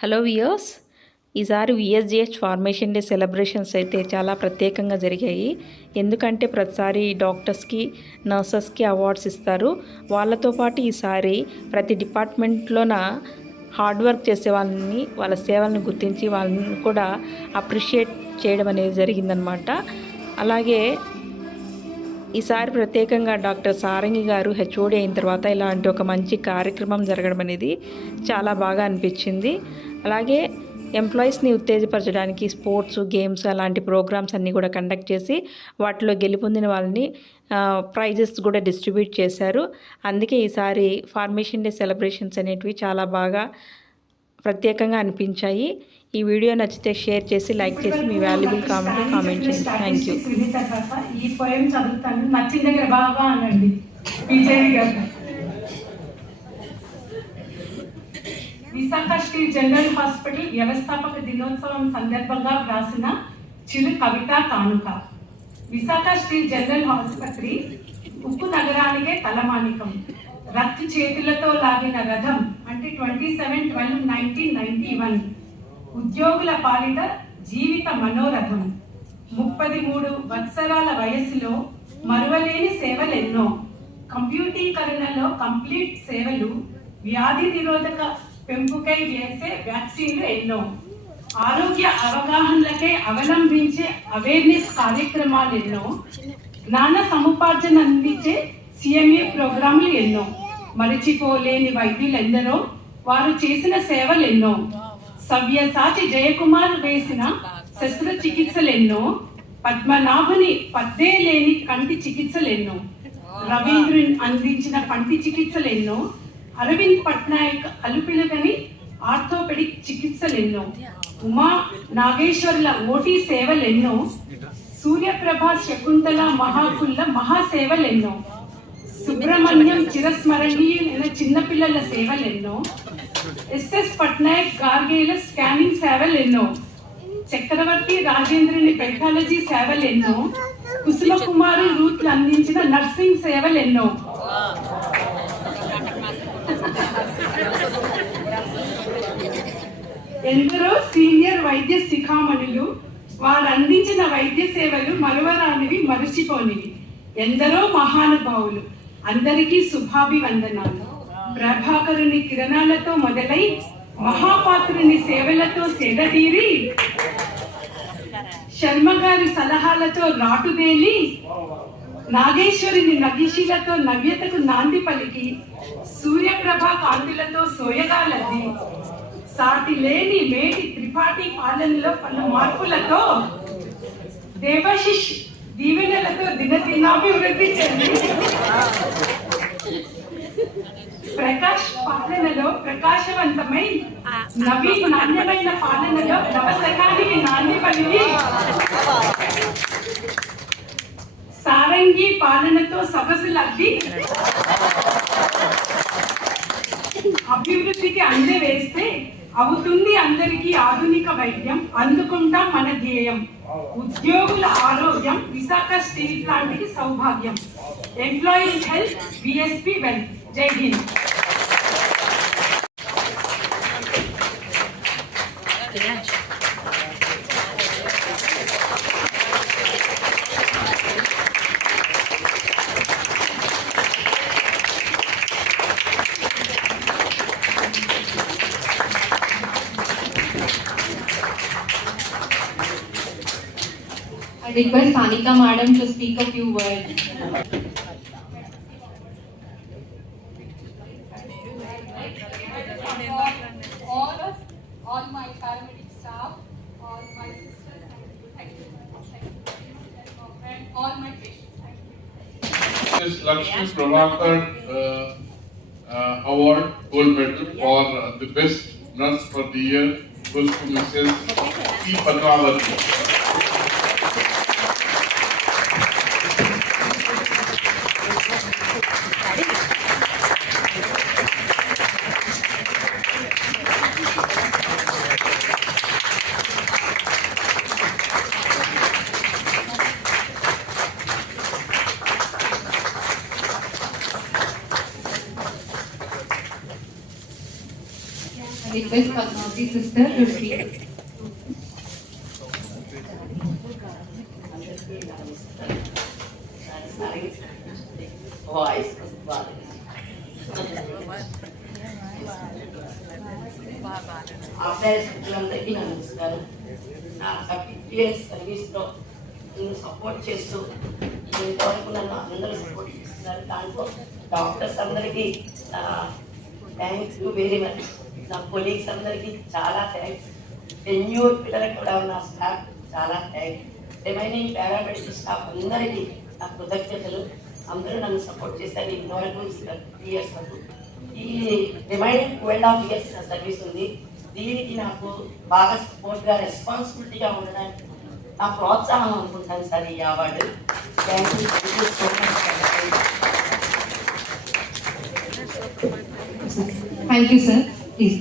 హలో వియోస్, ఈసారి విఎస్జిహెచ్ ఫార్మేషన్ డే సెలబ్రేషన్స్ అయితే చాలా ప్రత్యేకంగా జరిగాయి. ఎందుకంటే ప్రతిసారి డాక్టర్స్కి, నర్సెస్కి అవార్డ్స్ ఇస్తారు. వాళ్ళతో పాటు ఈసారి ప్రతి డిపార్ట్మెంట్లోన హార్డ్ వర్క్ చేసే వాళ్ళని, వాళ్ళ సేవలను గుర్తించి వాళ్ళని కూడా అప్రిషియేట్ చేయడం అనేది జరిగిందనమాట. అలాగే ఈసారి ప్రత్యేకంగా డాక్టర్ సారంగి గారు హెచ్ఓడి అయిన తర్వాత ఇలాంటి ఒక మంచి కార్యక్రమం జరగడం అనేది చాలా బాగా అనిపించింది. అలాగే ఎంప్లాయీస్ని ఉత్తేజపరచడానికి స్పోర్ట్స్, గేమ్స్ అలాంటి ప్రోగ్రామ్స్ అన్నీ కూడా కండక్ట్ చేసి వాటిలో గెలుపొందిన వాళ్ళని ప్రైజెస్ కూడా డిస్ట్రిబ్యూట్ చేశారు. అందుకే ఈసారి ఫార్మేషన్ డే సెలబ్రేషన్స్ అనేటివి చాలా బాగా ప్రత్యేకంగా అనిపించాయి. ఈ వీడియో నచ్చితే షేర్ చేసి, లైక్ చేసి, మీ వాల్యుబుల్ కామెంట్ చేయండి. Thank you. ఈ పోయం చదువుతాను, నచ్చిన దగ్గర బాగా అనండి. విజయ్ గారు విశాఖ స్టీల్ జనరల్ హాస్పిటల్ వ్యవస్థాపక దినోత్సవం సందర్భంగా వ్రాసిన చిరు కవితా కానుక. విశాఖ స్టీల్ జనరల్ ఆసుపత్రి ఉక్కు నగరానికే తలమానికం. రక్తు చేతులతో లాగిన రథం అంటే 27/12/1991 ఉద్యోగుల పాలిట జీవిత మనోరథం. 33 వత్సరాల వయసులో మరువలేని సేవలెన్నో. కంప్యూటీకరణలో కంప్లీట్ సేవలు, వ్యాధి నిరోధక పెంపుకై వేసే వ్యాక్సిన్లు ఎన్నో. ఆరోగ్య అవగాహనలకే అవలంబించే అవేర్నెస్ కార్యక్రమాలు ఎన్నో. జ్ఞాన సముపార్జన అందించే సిఎంఏ ప్రోగ్రాంలు ఎన్నో. మరచిపోలేని వైద్యులు ఎందరో, వారు చేసిన సేవలు ఎన్నో. సవ్యసాచి జయకుమార్ వేసిన శస్త్రచికిత్సలెన్నో. పద్మనాభుని పద్దే లేని కంటి చికిత్సలెన్నో. రవీంద్రుని అందించిన పంటి చికిత్సలెన్నో. అరవింద్ పట్నాయక్ అలుపిలగని ఆర్థోపెడిక్ చికిత్సలెన్నో. ఉమా నాగేశ్వర్ల ఓటీ సేవలెన్నో. సూర్యప్రభ శకుంతల మహాకుల్ల మహాసేవలెన్నో. సుబ్రహ్మణ్యం చిరస్మరణీయులైన చిన్నపిల్లల సేవలెన్నో. ఎస్ఎస్ పట్నాయక్ గార్గేల స్కానింగ్ సేవలెన్నో. చక్రవర్తి రాజేంద్రుని పెథాలజీ సేవలెన్నో. కుసుమ కుమారి రూత్లు అందించిన నర్సింగ్ సేవలెన్నో. ఎందరో సీనియర్ వైద్య శిఖామణులు, వారు అందించిన వైద్య సేవలు మరువరానివి, మరచిపోనివి. ఎందరో మహానుభావులు, అందరికీ శుభాభివందనాలు. ప్రభాకరుని కిరణాలతో మొదలై మహాపాత్రుని సేవలతో సేదతీరి, శర్మ గారి సలహాలతో రాటుదేలి, నాగేశ్వరిని నగిశీలతో నవ్యతకు నాంది పలికి, సూర్యప్రభ కాంతులతో సోయగాలది, సాటి లేని మేటి త్రిపాఠి పాలనలో పలు మార్పులతో, దేవశిష్ దీవెనలతో దినదినాభివృద్ధి చెంది, ప్రకాష్ పాలనలో ప్రకాశవంతమై, నవీన్ నాణ్యమైన పాలనలో నవశకానికి నాంది పలికి, సారంగి పాలనతో సొగసులద్ది, అభివృద్ధికి అందె వేస్తే అవుతుంది అందరికీ ఆధునిక వైద్యం. అందుకుంటాం మన ధ్యేయం. ఉద్యోగుల ఆరోగ్యం విశాఖ స్టీల్ ప్లాంట్కి సౌభాగ్యం. Employees health, VSP wealth. జై Hind. I request Anika Madam to speak a few words. All my paramedic staff, all my sisters, thank you. And all my patients, thank you. This Lakshmi Prabhakar Award Gold Medal for the best nurse for the year goes to Mrs. P. Padmavati. I request Padmavati sister to speak. Voice అందరికీ నమస్కారం. నా 50 years సర్వీస్లో నన్ను సపోర్ట్ చేస్తూ ఇంతవరకు నన్ను అందరూ సపోర్ట్ చేస్తున్నారు. దాంట్లో డాక్టర్స్ అందరికీ థ్యాంక్స్ వెరీ మచ్. నా కొలీగ్స్ అందరికీ చాలా థ్యాంక్స్. టెన్యూర్ పిల్లలకు కూడా నా స్టాఫ్ చాలా థ్యాంక్స్. రిమైనింగ్ పారామెడికల్ స్టాఫ్ అందరికీ నా కృతజ్ఞతలు. అందరూ నన్ను సపోర్ట్ చేశారు ఇంతవరకు 3 years వరకు. ఈ రిమైనింగ్ 12.5 years నా సర్వీస్ ఉంది. దీనికి నాకు బాగా సపోర్ట్గా రెస్పాన్సిబిలిటీగా ఉండడానికి నా ప్రోత్సాహం అనుకుంటాను సార్ ఈ award. Thank you so much. Thank you, sir. Please.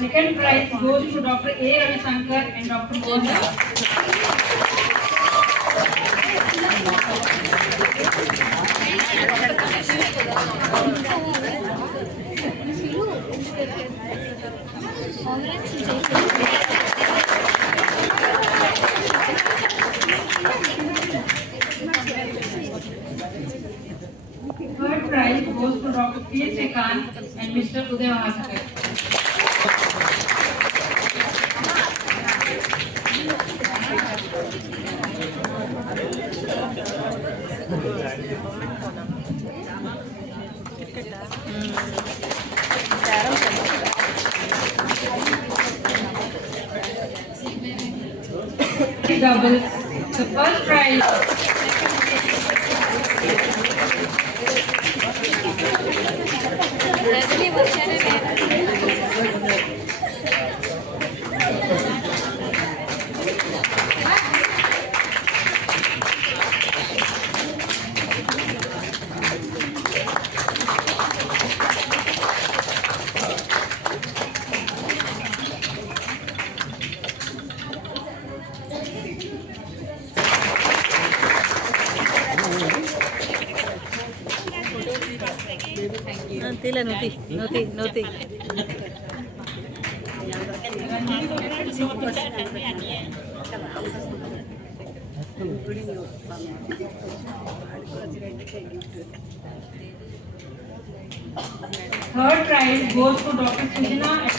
Second prize goes to Dr. A. Ravisankar and Dr. Mohan. Third prize goes to Dr. P. Srikanth and Mr. Uday Mahasakar. Double. The first prize. Noti. Third prize goes to Dr. Sujana.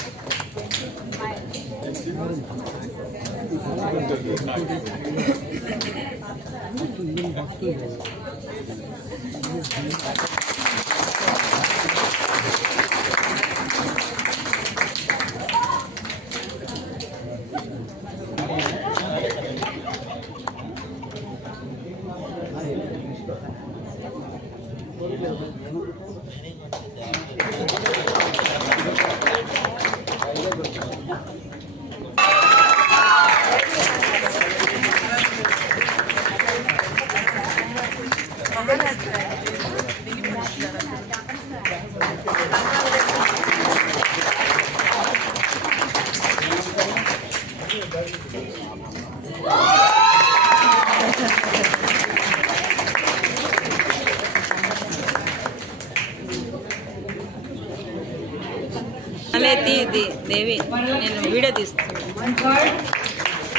దేవి నేను వీడియో తీస్తాను. And third,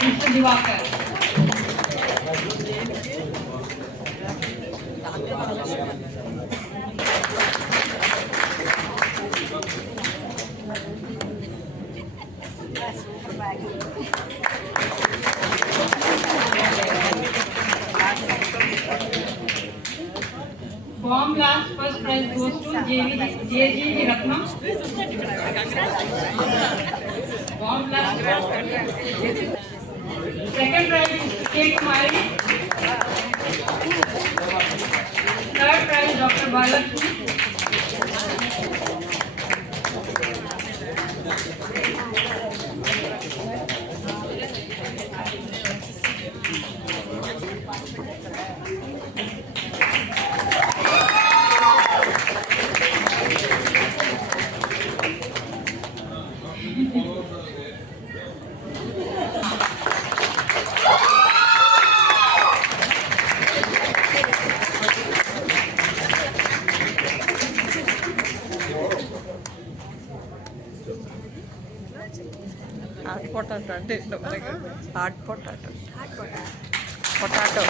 Mr. Divakar. Bomb blast first prize goes to JG Ratnam. Bomb blast. Second prize is K. Kumari. Third prize Dr. Balakshmi. Hot potato అంటే hot potato potato